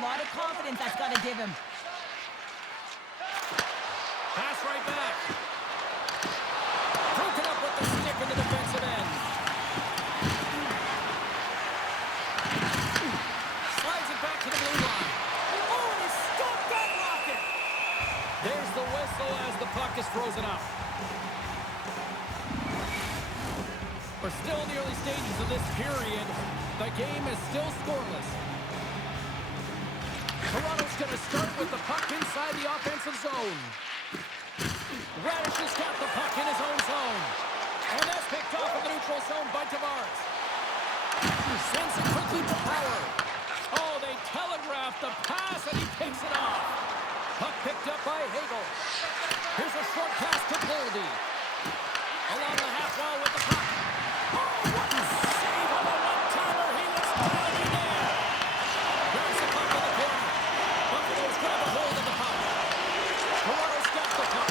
A lot of confidence that's got to give him. Pass right back. Broken up with the stick in the defensive end. Slides it back to the blue line. Oh, and he stopped that rocket. There's the whistle as the puck is frozen up. We're still in the early stages of this period. The game is still scoreless. Toronto's going to start with the puck inside the offensive zone. Radish has got the puck in his own zone. And that's picked off in the neutral zone by Tavares. Sends it quickly to Power. Oh, they telegraph the pass, and he picks it off. Puck picked up by Hagel. Here's a short pass to Boldy. Along the half wall with the puck. Oh, what a save on a one-timer. He was totally there. There's the puck in the corner. Buffalo's grab a hold of the puck. Toronto's got the puck.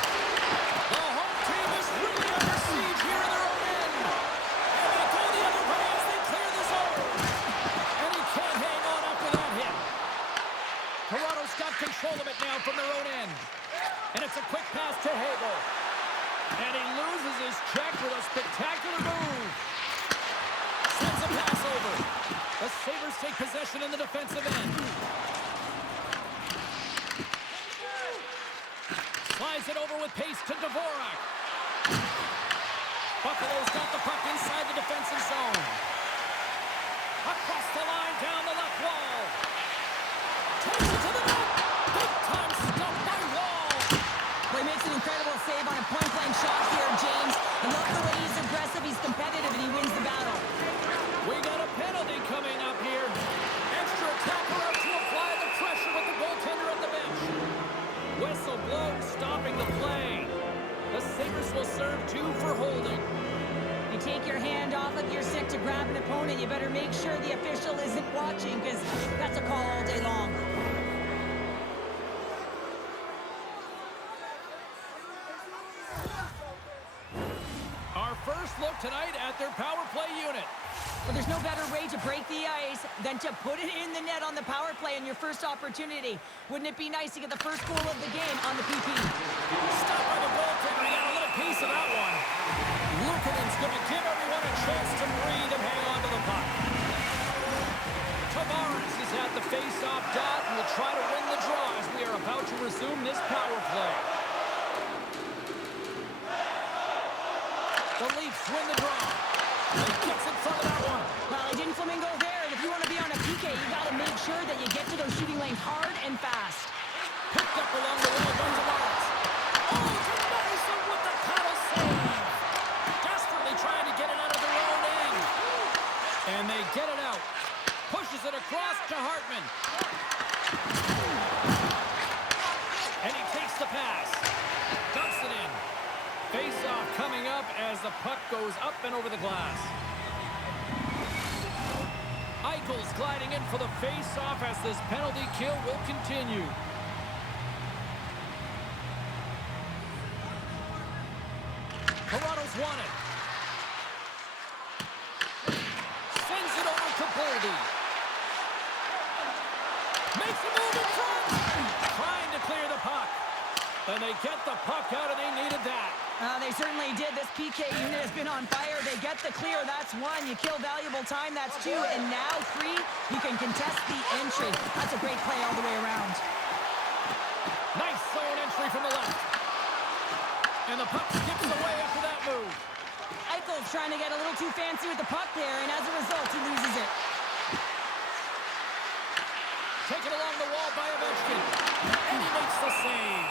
The home team is really under siege here in their own end. And they go the other way as they clear the zone. And he can't hang on after that hit. Toronto's got control of it now from their own end. And it's a quick pass to Hagel. And he loses his check with a spectacular move. Sends a pass over. The Sabres take possession in the defensive end. Slides it over with pace to Dvorak. Buffalo's got the puck inside the defensive zone. Across the line, down the left wall. Takes it to the net. Big time stumped by Wall. Well, he makes an incredible save on a point-blank shot here, James. I love the way he's aggressive, he's competitive, and he wins the battle. We got a penalty coming up here. Extra tackle out to apply the pressure with the goaltender on the bench. Whistle blows, stopping the play. The Sabres will serve 2 for holding. You take your hand off of your stick to grab an opponent, you better make sure the official isn't watching, because that's a call all day long. Our first look tonight at their power play unit. But there's no better way to break the ice than to put it in the net on the power play in your first opportunity. Wouldn't it be nice to get the first goal of the game on the PP? Stop by the goaltender. He got a little piece of that one. Luukkonen's going to give everyone a chance to breathe and hang on to the puck. Tavares is at the face-off dot and will try to win the draw as we are about to resume this power play. The Leafs win the draw. He gets in front of that one. Well, he didn't flamingo there, and if you want to be on a PK, you got to make sure that you get to those shooting lanes hard and fast. Picked up along the wall by Tavares. Oh, Tavares with the paddle save. Desperately trying to get it out of their own end. And they get it out. Pushes it across to Hartman. And he takes the pass. Dumps it in. Face-off coming up as the puck goes up and over the glass. Eichel's gliding in for the face-off as this penalty kill will continue. Toronto's won it. Sends it over to Boldy. Makes a move in front. Trying to clear the puck. And they get the puck out, and they needed that. They certainly did. This PK unit has been on fire. They get the clear. That's 1. You kill valuable time. That's 2. And now 3, you can contest the entry. That's a great play all the way around. Nice zone entry from the left. And the puck skips away after that move. Eichel's trying to get a little too fancy with the puck there, and as a result, he loses it. Taken along the wall by Ovechkin. And he makes the save.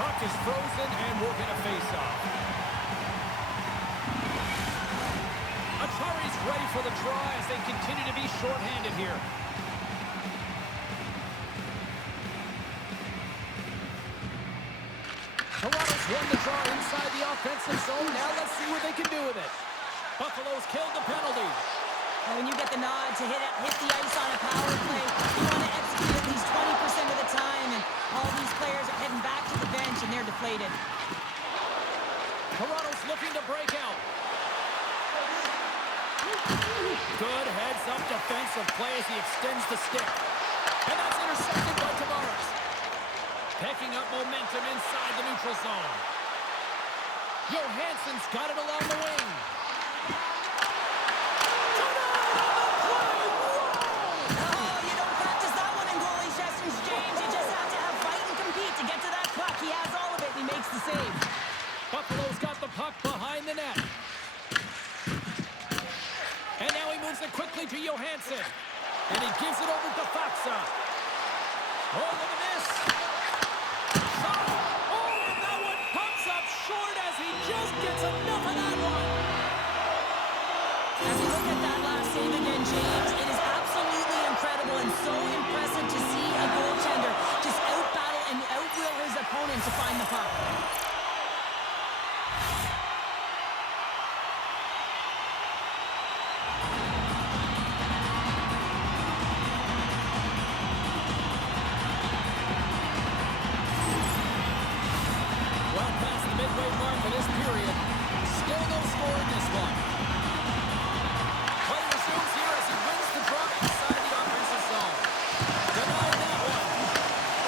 Puck is frozen, and we're going to face off. Atari's ready for the draw as they continue to be shorthanded here. Toronto's won the draw inside the offensive zone. Now let's see what they can do with it. Buffalo's killed the penalty. And when you get the nod to hit the ice on a power play, you want to execute at least 20% of the time, and all these players are heading back to the bench, and they're deflated. Toronto's looking to break out. Good heads-up defensive play as he extends the stick. And that's intercepted by Tavares. Picking up momentum inside the neutral zone. Johansson's got it along the wing. Oh, you don't practice that one in goalie sessions, James. You just have to have fight and compete to get to that puck. He has all of it, and he makes the save. Buffalo's got the puck behind the net. And now he moves it quickly to Johansson. And he gives it over to Faksa. Oh, look at this. Shot. Oh, and that one comes up short as he just gets enough of that one. As we look at that last save again, James, it is absolutely incredible and so impressive to see a goaltender just out-battle and out-will his opponent to find the puck. Well past the midway mark of this period. Still no score in this one. Play resumes here as he wins the draw inside the offensive zone. Denied that one.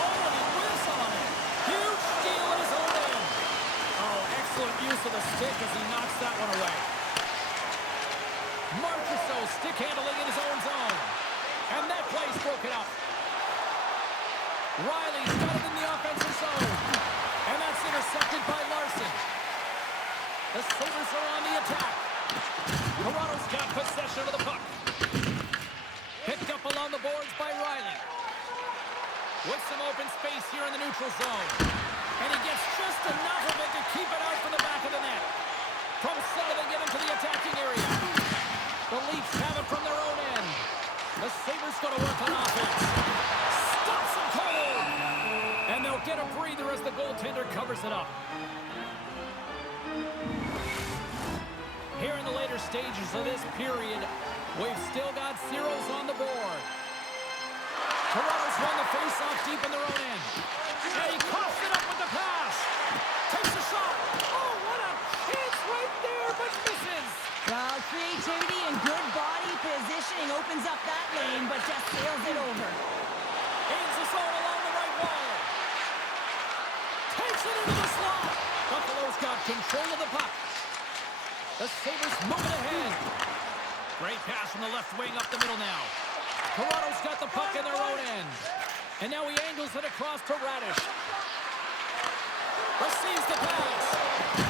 Oh, and he whiffs on it. Huge steal at his own end. Oh, excellent use of the stick as he knocks that one away. Marchessault stick handling in his own zone. And that play's broken up. Riley's got it in the offensive zone. And that's intercepted by Larson. The Sabres are on the attack. Toronto's got possession of the puck. Picked up along the boards by Riley. With some open space here in the neutral zone. And he gets just enough of it to keep it out from the back of the net. From center they get into the attacking area. The Leafs have it from their own end. The Sabres go to work on offense. Stops him cold. And they'll get a breather as the goaltender covers it up. Here in the later stages of this period, we've still got zeros on the board. Toronto's won the face-off deep in their own end. And he coughs it up with the pass. Takes a shot. Oh, what a chance right there, but misses. Well, creativity and good body positioning opens up that lane, but just sails it over. Aims the zone along the right wall. Takes it into the slot. Buffalo's got control of the puck. The Sabres moving ahead. Great pass from the left wing up the middle now. Toronto's got the puck in their own end. And now he angles it across to Radish. Receives the pass.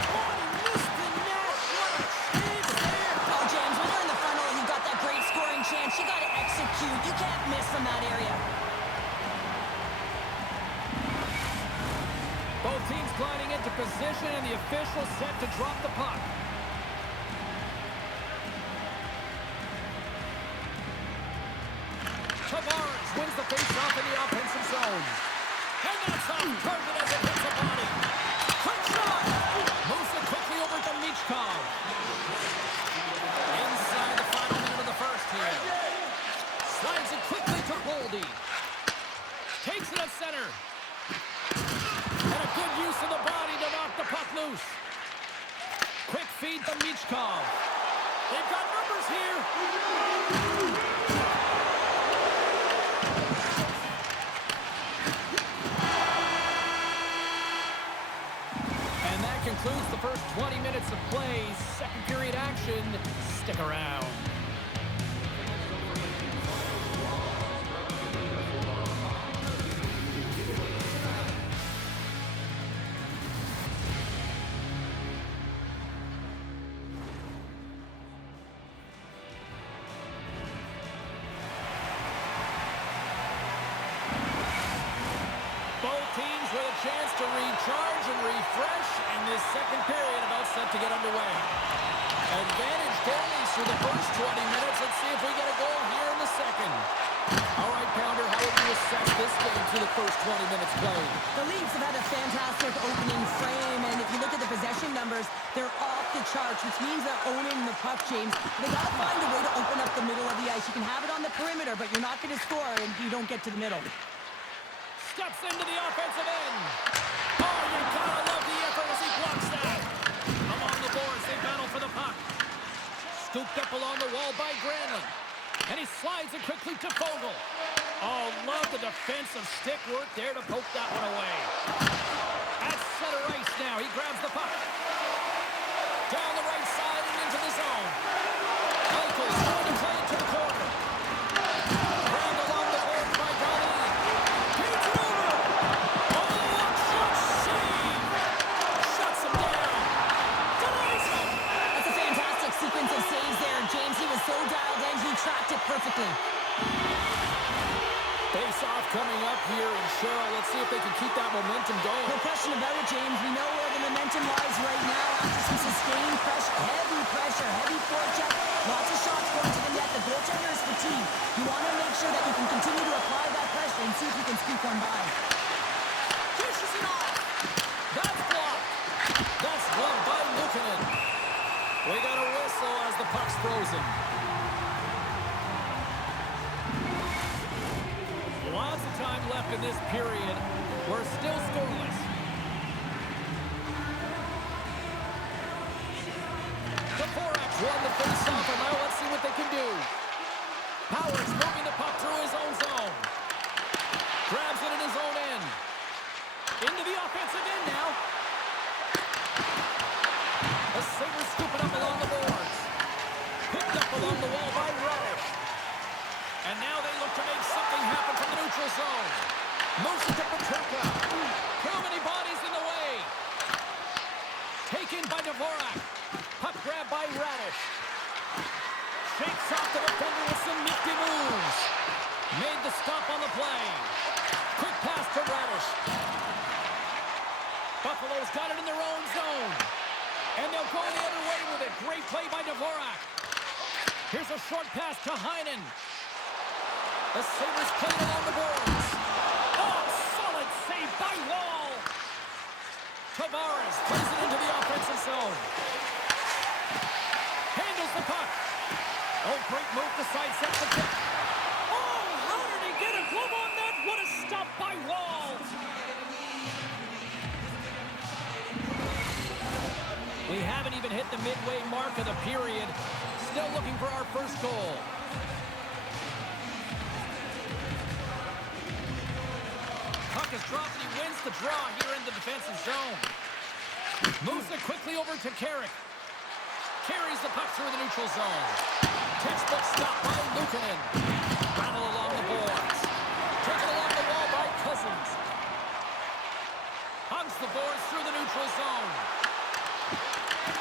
Oh, he missed the net. What a chance there. Oh, James, when you're in the funnel and you've got that great scoring chance, you got to execute. You can't miss from that area. Both teams gliding into position and the official set to drop the puck. Tavares wins the face-off in the offensive zone. And that's off target as it hits the body. Quick shot! Moves it quickly over to Michkov. Inside the final minute of the first here. Slides it quickly to Boldy. Takes it up center. And a good use of the body to knock the puck loose. Quick feed to Michkov. They've got numbers here. And that concludes the first 20 minutes of play. Second period action. Stick around. With a chance to recharge and refresh, and this second period about set to get underway. Advantage goalies through the first 20 minutes. Let's see if we get a goal here in the second. All right, Pounder, how would you assess this game through the first 20 minutes played? The Leafs have had a fantastic opening frame, and if you look at the possession numbers, they're off the charts, which means they're owning the puck, James. They got to find a way to open up the middle of the ice. You can have it on the perimeter, but you're not going to score if you don't get to the middle. Steps into the offensive end. Oh, you gotta love the effort as he blocks that. Along the boards, they battle for the puck. Scooped up along the wall by Granlund. And he slides it quickly to Fogle. Oh, love the defensive stick work there to poke that one away. At center ice now. He grabs the puck. Down the right side and into the zone. Michael's going to play it to the corner. Grabbed along the boards by Dolly. Beats it over. Oh, what shot save. Shuts him down. Denies him. That's a fantastic sequence of saves there, James. He was so dialed in, he tracked it perfectly. Face-off coming up here, and Cheryl, let's see if they can keep that momentum going. No question about it, James. We know where the momentum lies right now after some sustained pressure, heavy forecheck, lots of shots going to the net. The goaltender is fatigued. You want to make sure that you can continue to apply that pressure and see if you can squeak one by. Pushes it off. That's blocked. That's gloved by Luukkonen. We got a whistle as the puck's frozen. Lots of time left in this period. We're still scoreless. The Forax won the face-off, and now let's see what they can do. Powers moving the puck through his own zone. Grabs it in his own end. Into the offensive end now. The Sabres scoop it up along the boards. Picked up along the wall by Radish. And now they look to make something happen from the neutral zone. Moves it to Petrarca. Too many bodies in the way. Taken by Dvorak. Puck grab by Radish. Shakes off the defender with some nifty moves. Made the stop on the play. Quick pass to Radish. Buffalo's got it in their own zone. And they'll go the other way with it. Great play by Dvorak. Here's a short pass to Heinen. The Sabres played along the boards. Oh, solid save by Wall. Tavares plays it into the offensive zone. Handles the puck. Oh, great move to sidestep the kick. Oh, how did he get a glove on that? What a stop by Wall. We haven't even hit the midway mark of the period. Still looking for our first goal. Puck is dropped and he wins the draw here in the defensive zone. Moves it quickly over to Carrick. Carries the puck through the neutral zone. Textbook stop by Luukkonen. Battle along the boards. Taken along the wall by Cousins. Hugs the boards through the neutral zone.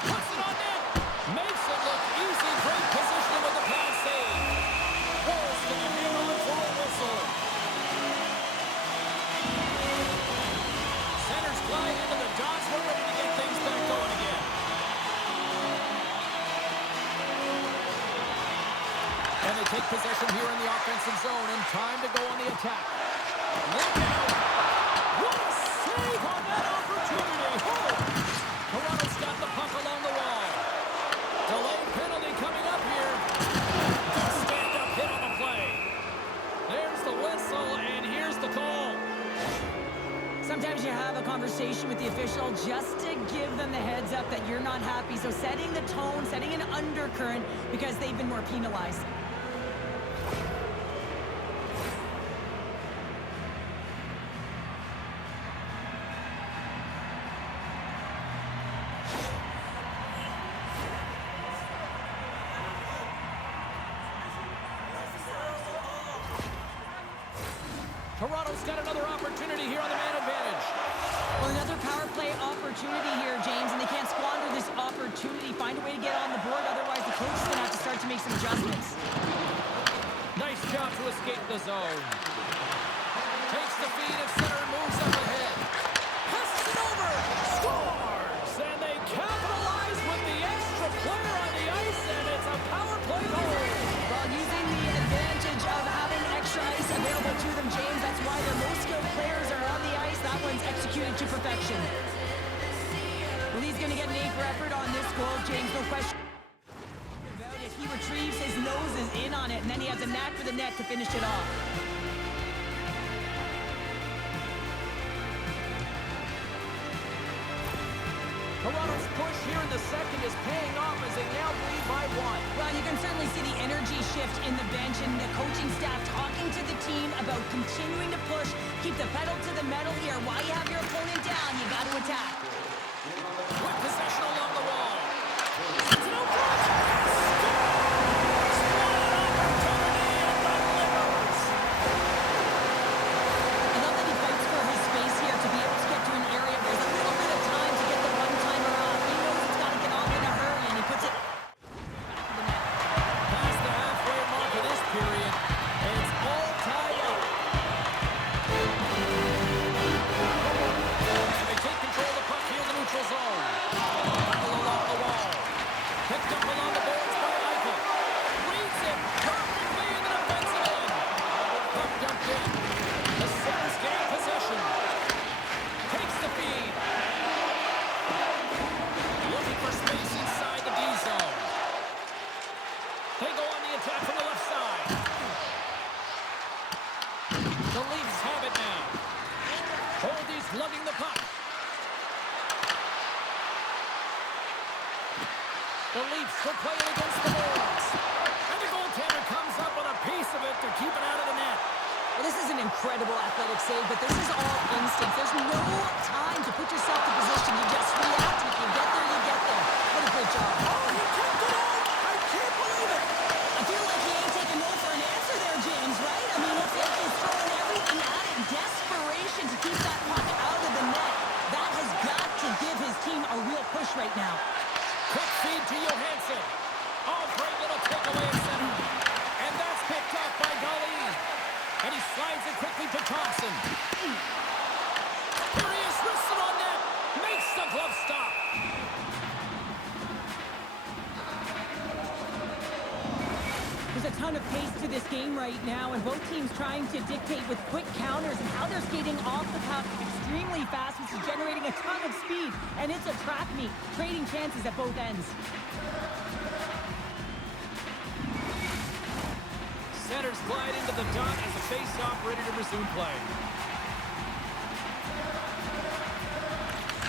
Puts it on net. Makes it look easy. Great positioning with the pass save. Wall's going to be on for a whistle. Centers glide into the dots. We're ready to get things back going again. And they take possession here in the offensive zone, and time to go on the attack. Look out! What a save on that opportunity! Oh! Toronto's got the puck along the wall. Delayed penalty coming up here. Good stand-up hit on the play. There's the whistle, and here's the call. Sometimes you have a conversation with the official just to give them the heads up that you're not happy. So setting the tone, setting an undercurrent because they've been more penalized. Toronto's got another opportunity here on the man advantage. Well, another power play opportunity here, James, and they can't squander this opportunity. Find a way to get on the board, otherwise the coach is going to have to start to make some adjustments. Nice job to escape the zone. Takes the feed at center and moves up ahead. Passes it over. Scores! And they capitalize with the extra player on the ice, and it's a power play goal. Well, using the advantage of having extra ice available to them, James, that's why their most skilled players are on the ice. That one's executed to perfection. Well, he's going to get an A for effort on this goal, James, no question about it. He retrieves his noses in on it, and then he has a knack for the net to finish it off. Toronto's push here in the second is paying off as they now lead by 1. Well, you can certainly see the energy shift in the bench and the coaching staff talking listening to the team about continuing to push, keep the pedal to the metal here. While you have your opponent down, you got to attack. With possession along the wall. It's an approach. I love that he fights for his space here to be able to get to an area where there's a little bit of time to get the one-timer off. He knows he's got to get off in a hurry, and he puts it Past the halfway mark of this period, and it's all tied up. And they take control of the puck here in the neutral zone. Battle along the wall. Picked up along the boards by Eichel. Reads it perfectly in the defensive end. Puck dumped in. The Senators gain possession. Takes the feed. Looking for space inside the D zone. They go on the attack from the left side. The Leafs have it now. Holdy's lugging the puck. The Leafs will play it against the boards. And the goaltender comes up with a piece of it to keep it out of the net. Well, this is an incredible athletic save, but this is all instinct. There's no time to put yourself in position. You just react. If you get there, you get there. What a great job. Oh, he kept it out! I can't believe it! I feel like he ain't taking no for an answer there, James, right? I mean, it's like he's throwing everything at it in desperation to keep that puck out of the net. That has got to give his team a real push right now. Quick feed to Johansson. Oh, great little takeaway at center. And that's picked up by Gully. And he slides it quickly to Thompson. Here he is, wristed on net. Makes the glove stop. There's a ton of pace to this game right now, and both teams trying to dictate with quick counters and how they're skating off the puck extremely fast, which is generating a ton of speed. And it's a trap meet, trading chances at both ends. Centers glide into the dot as a face-off ready to resume play.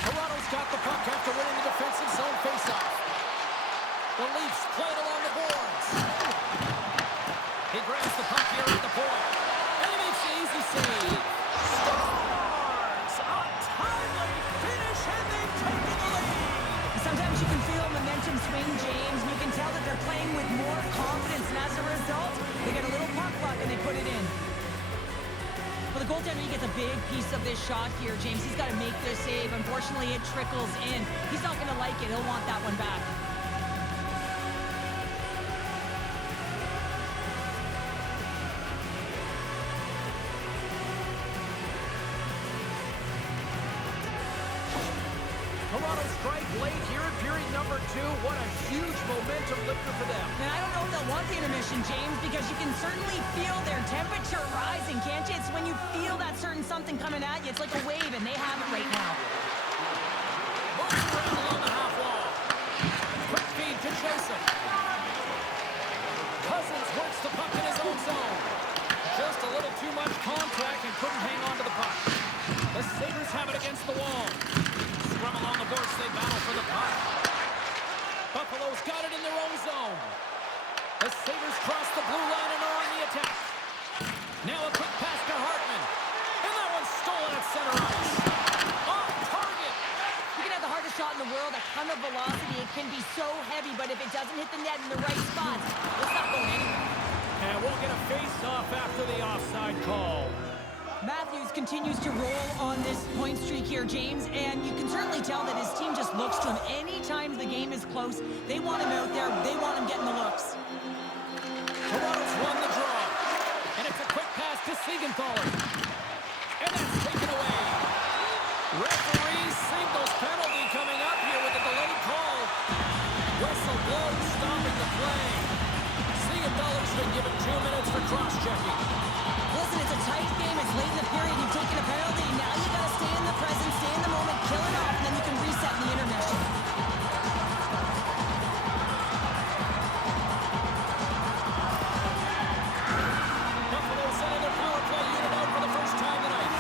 Toronto's got the puck after winning the defensive zone face-off. The Leafs play it along the boards. He grabs the puck here at the point. And he makes the easy save. Scores! A timely finish, and they've taken the lead. Sometimes you can feel momentum swing, James, and you can tell that they're playing with more confidence, and as a result, they get a little puck luck and they put it in. Well, the goaltender, he gets a big piece of this shot here, James. He's got to make this save. Unfortunately, it trickles in. He's not going to like it. He'll want that one back. Toronto strike late here in period number 2. What a huge momentum lifter for them. And I don't know if they'll want the intermission, James, because you can certainly feel their temperature rising, can't you? It's when you feel that certain something coming at you. It's like a wave, and they have it right now. Moves around along the half wall. Quick feed to Joseph. Cousins works the puck in his own zone. Just a little too much contact and couldn't hang on to the puck. The Sabres have it against the wall. Scrum along the boards, they battle for the puck. Buffalo's got it in their own zone. The Sabres cross the blue line and are on the attack. Now a quick pass to Hartman. And that one's stolen at center ice. Off target. You can have the hardest shot in the world, a ton of velocity. It can be so heavy, but if it doesn't hit the net in the right spots, it's not going anywhere. And we'll get a face-off after the offside call. Matthews continues to roll on this point streak here, James, and you can certainly tell that his team just looks to him. Anytime the game is close, they want him out there. They want him getting the looks. Toronto's won the draw. And it's a quick pass to Siegenthaler. And that's taken away. Referee signals penalty coming up here with a delayed call. Whistle blows, stopping the play. Siegenthaler's been given 2 minutes for cross-checking. Listen, it's a tight game. It's late in the period. You've taken a penalty. Now you got to stay in the present, stay in the moment, kill it off, and then you can reset in the intermission. Buffalo sending their power play unit out for the first time tonight.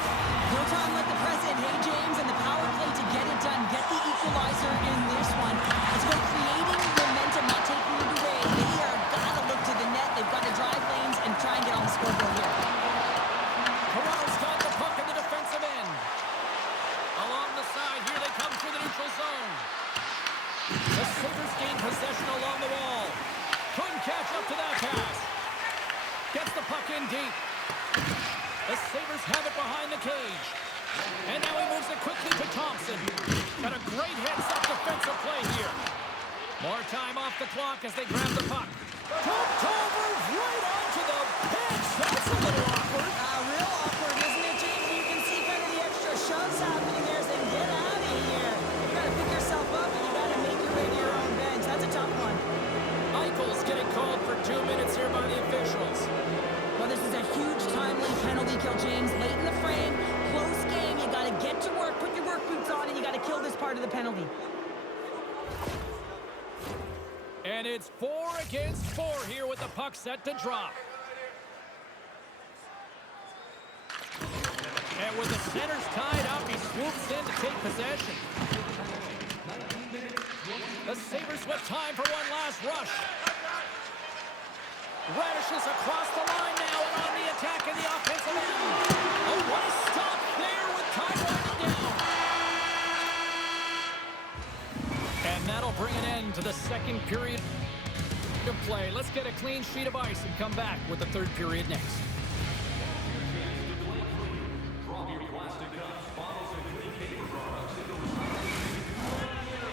No time like the present. Hey, James, and the power play to get it done. Get the equalizer in this one. It's about creating momentum, not taking it away. They are got to look to the net. They've got to drive lanes and try and get on the scoreboard here. gained possession along the wall. Couldn't catch up to that pass. Gets the puck in deep. The Sabres have it behind the cage. And now he moves it quickly to Thompson. Got a great heads-up defensive play here. More time off the clock as they grab the puck. Pumped over right onto the pitch. That's a little awkward. Real awkward, isn't it, James? You can see kind of the extra shoves happening there saying, get out of here. You got to pick yourself up and you got to make your way to your own bench. That's a tough one. Eichel's getting called for 2 minutes here by the officials. Well, this is a huge timely penalty kill, James. Late in the frame, close game. You got to get to work, put your work boots on, and you got to kill this part of the penalty. And it's 4 against 4 here with the puck set to drop. And with the centers tied up, he swoops in to take possession. The Sabres with time for one last rush. Radishes across the line now and on the attack in the offensive end. Oh, what a stop there with time winding down. And that'll bring an end to the second period of play. Let's get a clean sheet of ice and come back with the third period next.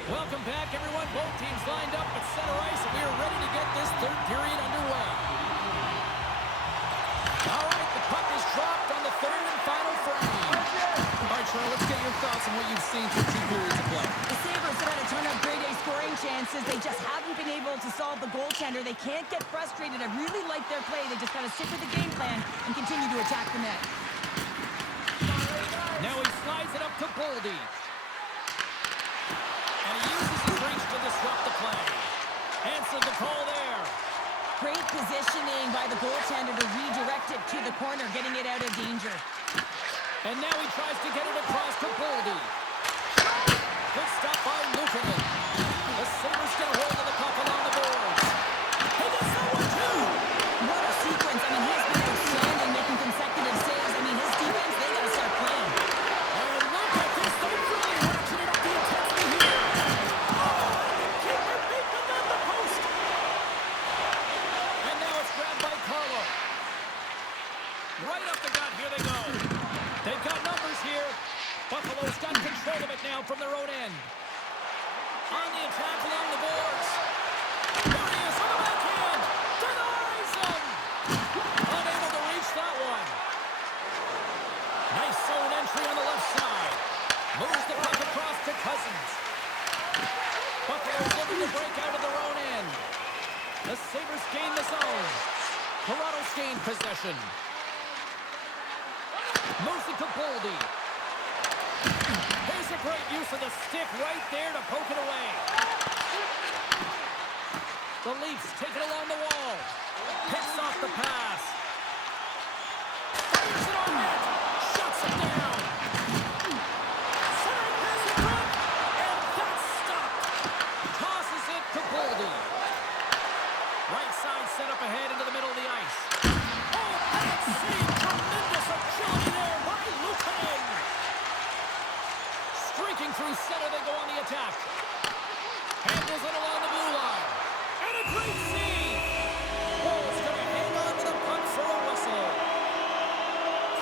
Welcome back, everyone. Both teams lined up at center ice, and we are ready to get this third period underway. All right, the puck is dropped on the third and final frame. All right, Charlie, let's get your thoughts on what you've seen through 2 periods of play. The Sabres have had a ton of grade A scoring chances. They just haven't been able to solve the goaltender. They can't get frustrated. I really like their play. They just got to stick with the game plan and continue to attack the net. Now he slides it up to Boldy. And he uses his reach to disrupt the play. Answered the call there. Great positioning by the goaltender to redirect it to the corner, getting it out of danger. And now he tries to get it across to Boldy. Good stop by Luukkonen. The Sabres get a hold of the puck along the boards. He gets that one too. What a sequence. I mean, he's been outstanding, making consecutive saves. I mean, his defense, they got to start playing. And look at this. They're really ratcheting up the intensity here. Oh, the keeper beat them at the post. And now it's grabbed by Carlo. Right up the gut. Here they go. They've got numbers here. Buffalo's got control of it now from their own end. On the attack along the boards. There he is on the backhand. Denies him. Unable to reach that one. Nice zone entry on the left side. Moves the puck across to Cousins. Buffalo's looking to break out of their own end. The Sabres gain the zone. Toronto's gained possession. Moves it to Boldy. There's a great use of the stick right there to poke it away. The Leafs take it along the wall. Picks off the pass. Fires it on net. Shuts it down. Centering pass in front. And that's stopped. Tosses it to Boldy. Right side set up ahead into the middle of the ice. Oh, that save. Tremendous agility there by Luukkonen. Streaking through center, they go on the attack. Handles it along the blue line. And a great save. Ball's going to hang on to the puck for a whistle.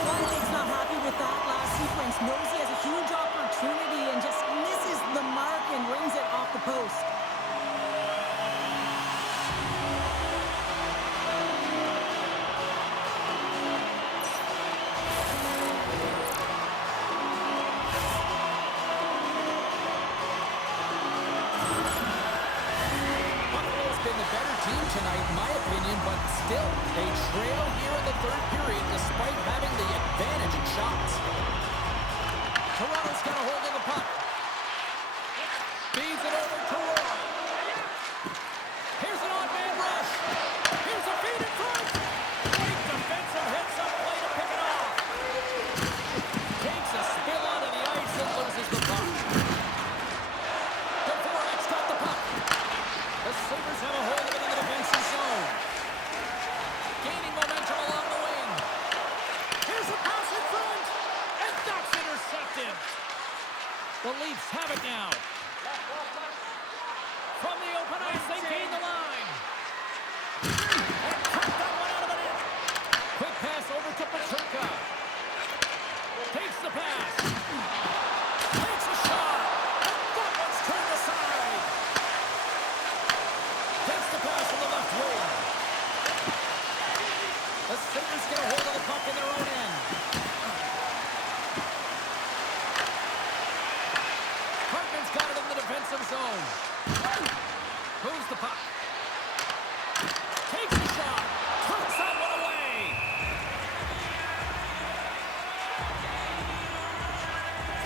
Flanagan's not happy with that last sequence. Knows he has a huge opportunity and just misses the mark and rings it off the post. Tonight, in my opinion, but still, they trail here in the third period despite having the advantage in shots. Toronto's got a hold of the puck. Feeds it over to Roy. Here's an odd-man rush. Here's a feed in front. Great defensive hits-up play to pick it off. Takes a spill onto the ice and loses the puck. The Forex got the puck. The Sabres have a hold of it in the defensive zone. Gaining momentum along the wing. Here's a pass in front. And that's intercepted. The pass. Takes a shot. That one's turned aside. Takes the pass in the left wing. The Sabres get a hold of the puck in their own end. Hartman's got it in the defensive zone. Moves the puck. Takes a shot. Turns that one away.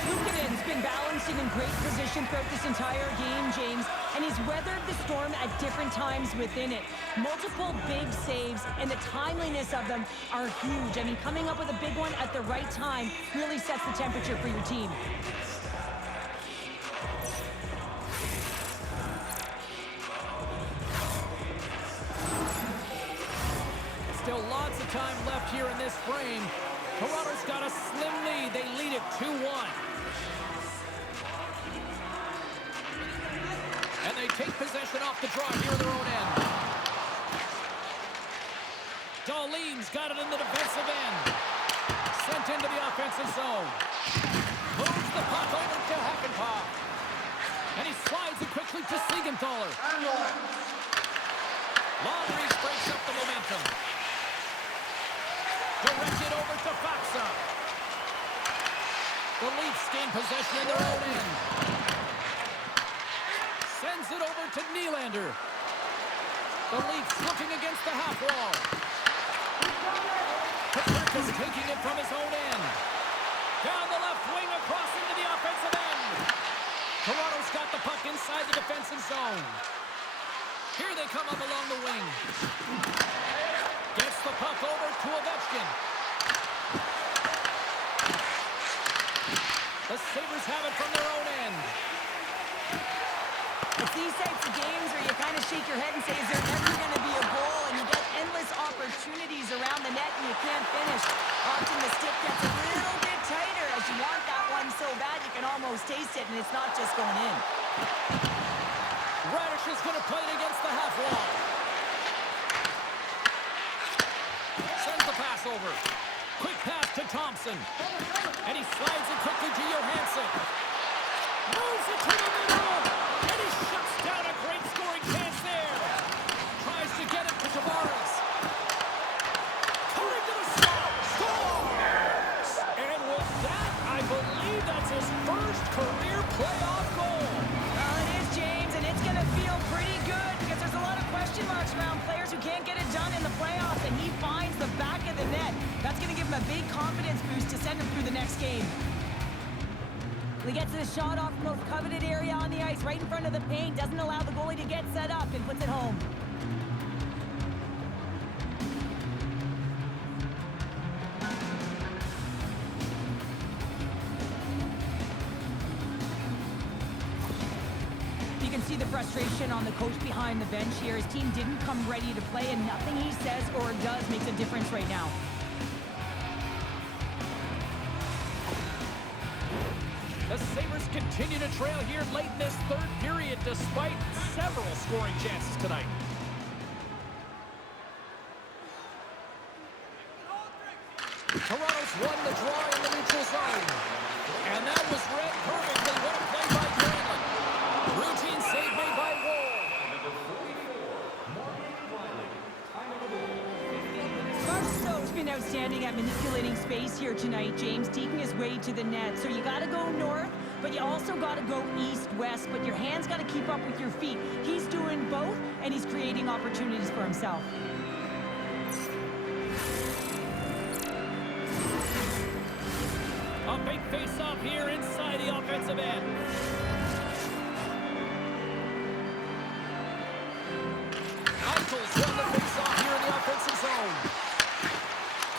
Luukkonen's been balancing in great position throughout this entire game, James, and he's weathered the storm at different times within it. Multiple big saves, and the timeliness of them are huge. I mean, coming up with a big one at the right time really sets the temperature for your team. Still lots of time left here in this frame. Toronto's got a slim lead. They lead it 2-1. And they take possession off the draw here in their own end. Dahlin's got it in the defensive end. Sent into the offensive zone. Moves the puck over to Hakanpää. And he slides it quickly to Siegenthaler. Long reach breaks up the momentum. Directed over to Faksa. The Leafs gain possession in their own end. Sends it over to Nylander. The Leafs looking against the half wall. Paterka's taking it from his own end. Down the left wing across into the offensive end. Toronto's got the puck inside the defensive zone. Here they come up along the wing. Gets the puck over to Ovechkin. The Sabres have it from their own end. It's these types of games where you kind of shake your head and say, is there ever going to be a goal? And you get endless opportunities around the net and you can't finish. Often the stick gets a little bit tighter as you want that one so bad you can almost taste it, and it's not just going in. Radish is going to play it against the half wall. Sends the pass over. Quick pass to Thompson. And he slides it quickly to Johansson. Moves it to the middle. And he shuts down a great scoring chance there. Tries to get it to Tavares. Coming to the slot. Scores! And with that, I believe that's his first career playoff goal. Well, it is, James, and it's going to feel pretty good because there's a lot of question marks around players who can't get it done in the playoffs, and he finds the back of the net. That's going to give him a big confidence boost to send him through the next game. He gets the shot off the most coveted area on the ice, right in front of the paint, doesn't allow the goalie to get set up, and puts it home. You can see the frustration on the coach behind the bench here. His team didn't come ready to play, and nothing he says or does makes a difference right now. The Sabres continue to trail here late in this third period despite several scoring chances tonight. Toronto's won the draw in the neutral zone. And that was read perfectly. What a play by Granlund. Routine save made by Wall. Marchessault's been outstanding at manipulating space here tonight, James, taking his way to the net. So you got to go north, but you also got to go east-west, but your hands got to keep up with your feet. He's doing both, and he's creating opportunities for himself. A big face-off here inside the offensive end. Eichel's won the face-off here in the offensive zone.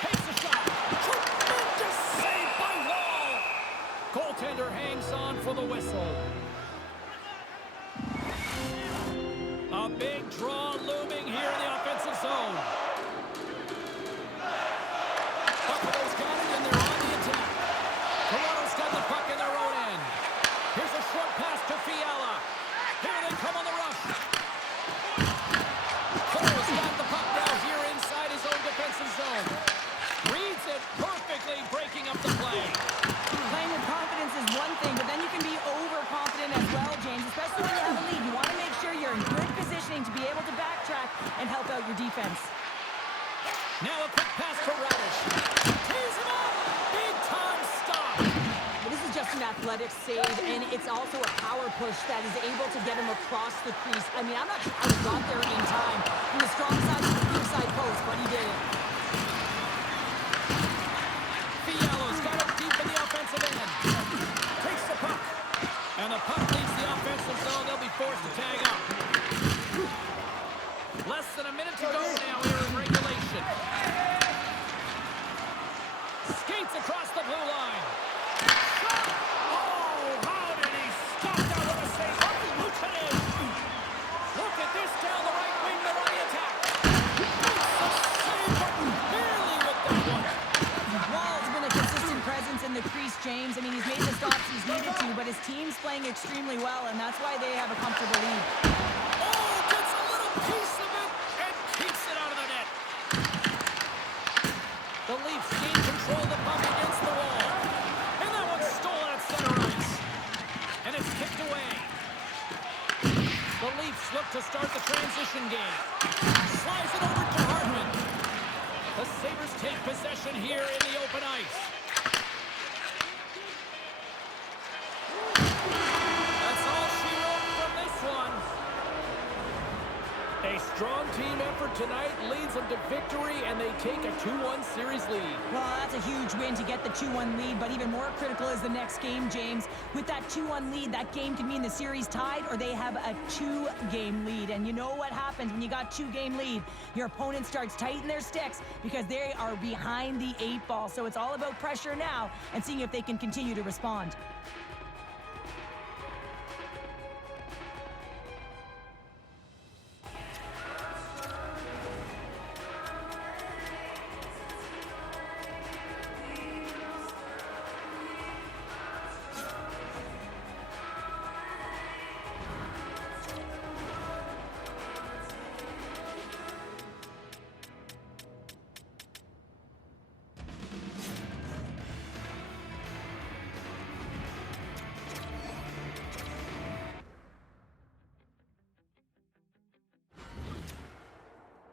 Takes a shot. Tremendous save by Wall. Goaltender hangs on for the whistle. A big draw looming here in the offensive zone. Buffalo's got it, and they're on the attack. Toronto's got the puck in their own end. Here's a short pass to Fiala. Here they come on the rush. Cole's got the puck. Now a quick pass to Radish. Tees him up! Big time stop! This is just an athletic save, and it's also a power push that is able to get him across the crease. I mean, I'm not sure how he got there in time from the strong side to the near side post, but he did it. Fialo's got it deep in the offensive end. Takes the puck. And the puck leaves the offensive zone. They'll be forced to tag up. Less than a minute to go now here in regulation. Skates across the blue line. Shot! Oh, how did he stop that with a save? Lieutenant! Look at this down the right wing, they're on the attack. Makes a save, but barely with that one. Wall's been a consistent presence in the crease, James. I mean, he's made the stops he's needed to, but his team's playing extremely well, and that's why they have a comfortable lead. Oh, gets a little piece of it and keeps it out of the net. The Leafs gain control of the puck against the wall. And that one's stolen at center ice. And it's kicked away. The Leafs look to start the transition game. Slides it over to Hartman. The Sabres take possession here in the open ice. That's all she wrote from this one. A strong team effort tonight leads them to victory, and they take a 2-1 series lead. Well, that's a huge win to get the 2-1 lead, but even more critical is the next game, James. With that 2-1 lead, that game can mean the series tied, or they have a 2-game lead. And you know what happens when you got 2-game lead? Your opponent starts tighten their sticks because they are behind the 8 ball. So it's all about pressure now and seeing if they can continue to respond.